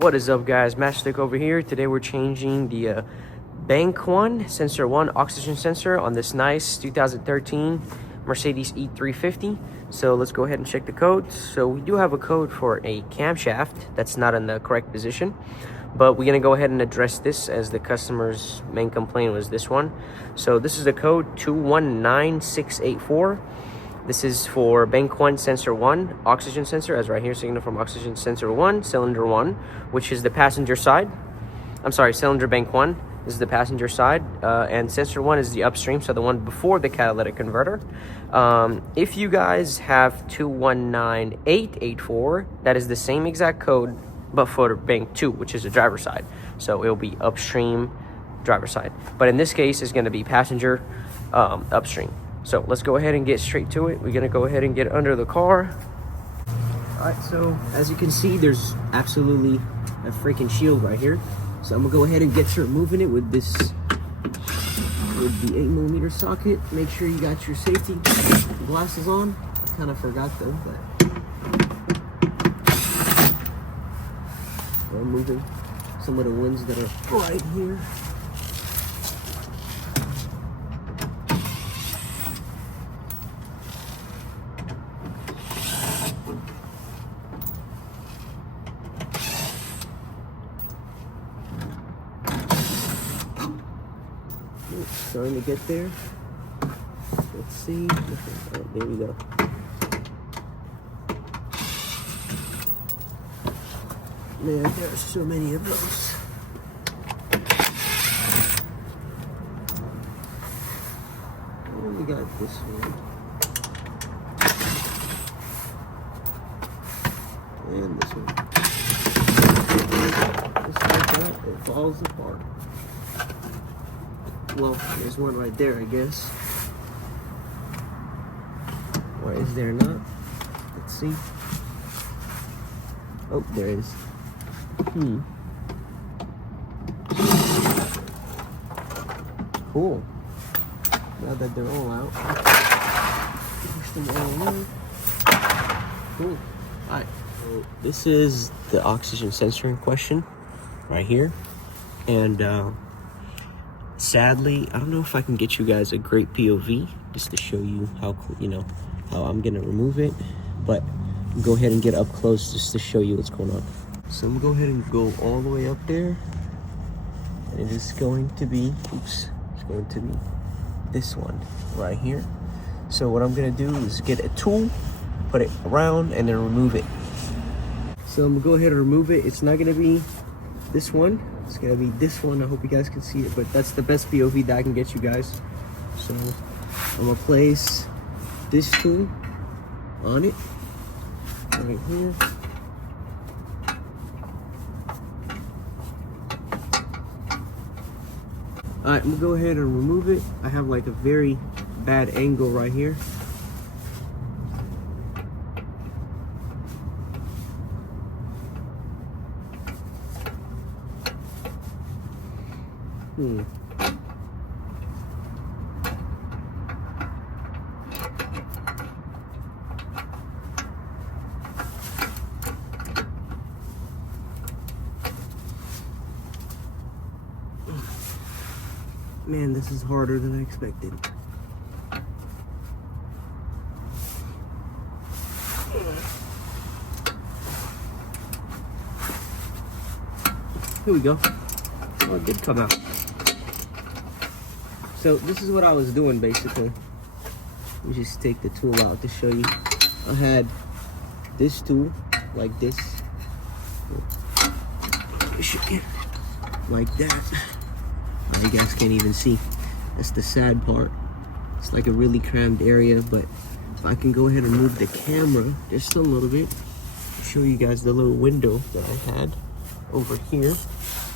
What is up, guys? Matchstick over here. Today we're changing the bank 1 sensor 1 oxygen sensor on this nice 2013 Mercedes E350. So let's go ahead and check the code. So we do have a code for a camshaft that's not in the correct position, but we're gonna go ahead and address this as the customer's main complaint was this one. So this is the code 219684. This is for bank 1 sensor 1 oxygen sensor, as right here, signal from oxygen sensor 1 cylinder 1, which is the passenger side. I'm sorry, cylinder bank 1 is the passenger side, and sensor 1 is the upstream, so the one before the catalytic converter. If you guys have 219884, that is the same exact code, but for bank 2, which is the driver side. So it'll be upstream, driver side. But in this case, it's going to be passenger upstream. So let's go ahead and get straight to it. We're gonna go ahead and get under the car. All right, so as you can see, there's absolutely a freaking shield right here. So I'm gonna go ahead and get you moving it with this, with the 8mm socket. Make sure you got your safety glasses on. I kind of forgot though, but I'm moving some of the ones that are right here. Starting to get there. Let's see. Oh, there we go. Man, there are so many of those. Oh, we got this one. And this one. Just like that, it falls apart. Well, there's one right there, I guess. Or is there not? Let's see. Oh, there is. Cool. Now that they're all out, push them all out. Cool. Alright, so this is the oxygen sensor in question, right here. And sadly, I don't know if I can get you guys a great POV just to show you how, how I'm gonna remove it, but go ahead and get up close just to show you what's going on. So I'm gonna go ahead and go all the way up there, and it is going to be, it's going to be this one right here. So what I'm gonna do is get a tool, put it around, and then remove it. So I'm gonna go ahead and remove it. It's not gonna be this one. It's gonna be this one. I hope you guys can see it, but that's the best POV that I can get you guys. So I'm gonna place this tool on it right here. All right, I'm gonna go ahead and remove it. I have like a very bad angle right here. Man, this is harder than I expected. Here we go. Oh, it did come out. So this is what I was doing basically. Let me just take the tool out to show you. I had this tool like this. Like that. You guys can't even see. That's the sad part. It's like a really crammed area, but if I can go ahead and move the camera just a little bit, show you guys the little window that I had over here.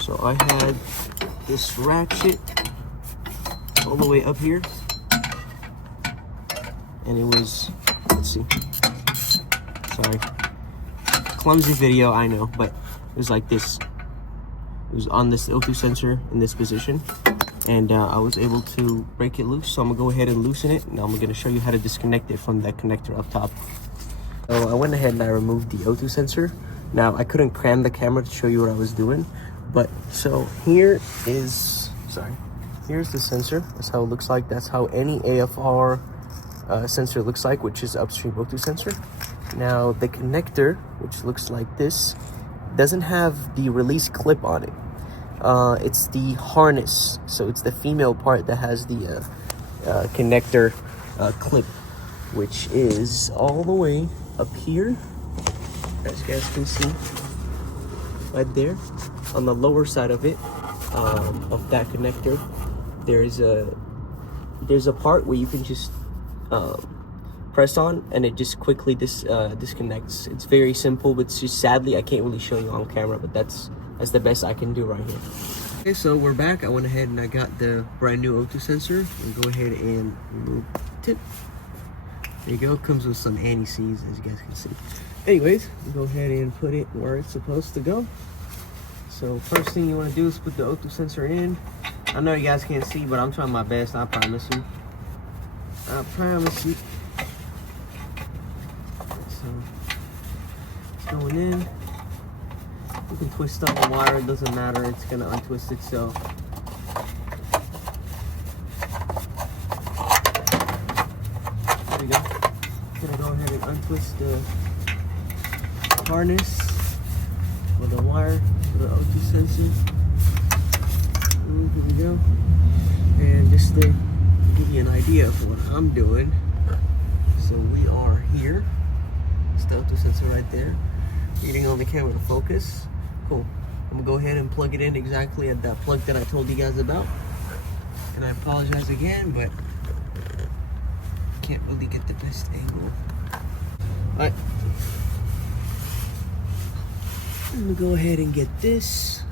So I had this ratchet all the way up here, and it was, let's see, sorry, clumsy video, I know, but it was like this. It was on this O2 sensor in this position, and I was able to break it loose. So I'm gonna go ahead and loosen it. Now I'm gonna show you how to disconnect it from that connector up top. So I went ahead and I removed the O2 sensor Now, I couldn't cram the camera to show you what I was doing, but so here's the sensor. That's how it looks like. That's how any AFR sensor looks like, which is upstream O2 sensor. Now, the connector, which looks like this, doesn't have the release clip on it. It's the harness, so it's the female part that has the connector clip, which is all the way up here, as you guys can see right there on the lower side of it, of that connector. There's a part where you can just press on and it just quickly disconnects. It's very simple, but it's just, sadly I can't really show you on camera, but that's the best I can do right here. Okay, so we're back. I went ahead and I got the brand new O2 sensor. We'll go ahead and remove the tip. There you go. Comes with some anti-seize, as you guys can see. Anyways, we'll go ahead and put it where it's supposed to go. So first thing you want to do is put the O2 sensor in. I know you guys can't see, but I'm trying my best. I promise you. I promise you. So it's going in. You can twist on the wire, it doesn't matter, it's gonna untwist itself. There we go. Gonna go ahead and untwist the harness with the wire for the O2 sensor. Here we go. And just to give you an idea of what I'm doing. So we are here. It's the O2 sensor right there. Reading on the camera to focus. Cool. I'm gonna go ahead and plug it in exactly at that plug that I told you guys about. And I apologize again, but can't really get the best angle. Alright. I'm gonna go ahead and get this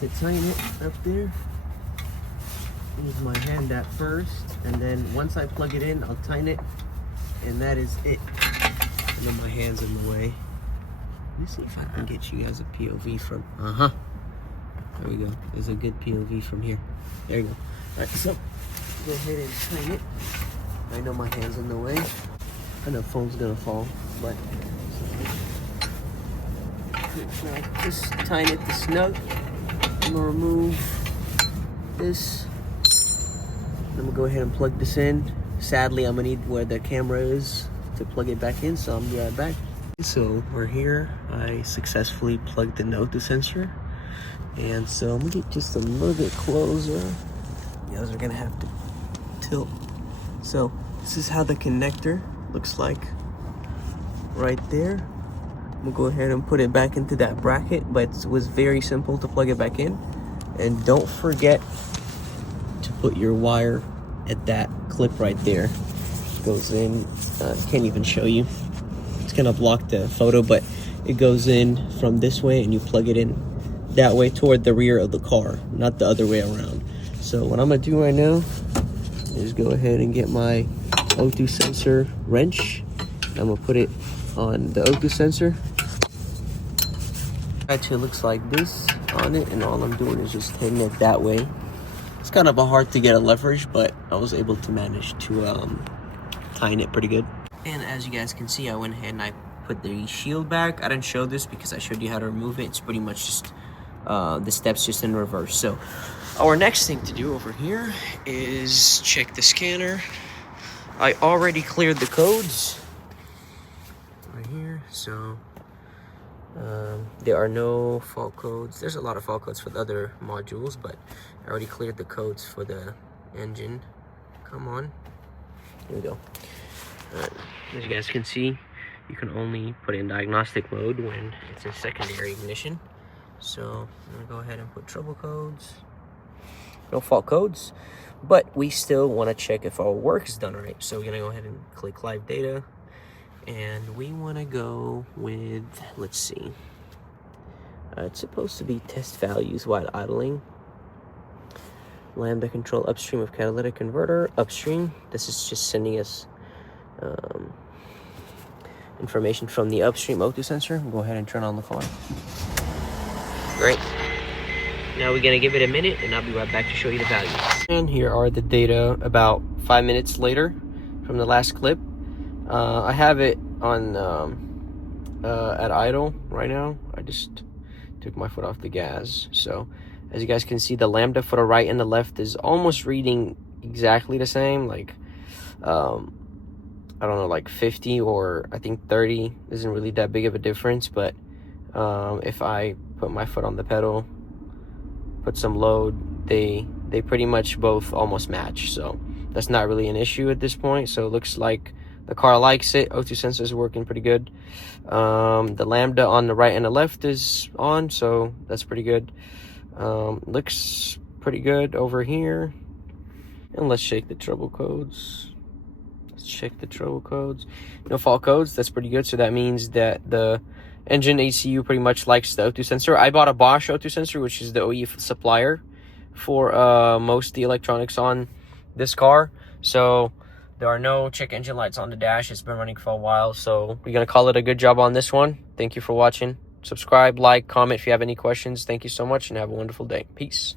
to tighten it up there. Use my hand at first, and then once I plug it in, I'll tighten it, and that is it. And then my hand's in the way. Let me see if I can get you guys a POV from, there we go. There's a good POV from here. There you go. All right, so go ahead and tighten it. I know my hand's in the way. I know phone's gonna fall, but just tighten it to snug. I'm gonna remove this. I'm gonna go ahead and plug this in. Sadly, I'm gonna need where the camera is to plug it back in, so I'm gonna be right back. So we're here. I successfully plugged in the O2 sensor, and so I'm gonna get just a little bit closer. You guys are gonna have to tilt. So this is how the connector looks like right there. I'm gonna go ahead and put it back into that bracket, but it was very simple to plug it back in. And don't forget to put your wire at that clip right there. It goes in. Can't even show you. It's gonna block the photo, but it goes in from this way and you plug it in that way toward the rear of the car, not the other way around. So what I'm gonna do right now is go ahead and get my O2 sensor wrench. I'm gonna put it on the O2 sensor. Actually looks like this on it, and all I'm doing is just hitting it that way. It's kind of hard to get a leverage, but I was able to manage to tighten it pretty good. And as you guys can see, I went ahead and I put the shield back. I didn't show this because I showed you how to remove it. It's pretty much just the steps just in reverse. So our next thing to do over here is check the scanner. I already cleared the codes right here, so there are no fault codes. There's a lot of fault codes for the other modules, but I already cleared the codes for the engine. Come on, here we go. As you guys can see, you can only put it in diagnostic mode when it's in secondary ignition. So I'm gonna go ahead and put trouble codes. No fault codes, but we still want to check if our work is done right. So we're gonna go ahead and click live data, and we want to go with, let's see, it's supposed to be test values while idling. Lambda control upstream of catalytic converter. Upstream, this is just sending us information from the upstream O2 sensor. We'll go ahead and turn on the car. Great. Now we're gonna give it a minute, and I'll be right back to show you the values. And here are the data about 5 minutes later from the last clip. I have it on at idle right now. I just took my foot off the gas. So as you guys can see, the lambda for the right and the left is almost reading exactly the same. Like I don't know, like 50 or I think 30 isn't really that big of a difference. But if I put my foot on the pedal, put some load, they pretty much both almost match. So that's not really an issue at this point. So it looks like the car likes it. O2 sensor is working pretty good. The lambda on the right and the left is on, so that's pretty good. Looks pretty good over here. And let's shake the trouble codes. Let's check the trouble codes. No fault codes, that's pretty good. So that means that the engine ECU pretty much likes the O2 sensor. I bought a Bosch O2 sensor, which is the OE supplier for most of the electronics on this car. So there are no check engine lights on the dash. It's been running for a while, so we're gonna call it a good job on this one. Thank you for watching. Subscribe, like, comment if you have any questions. Thank you so much and have a wonderful day. Peace.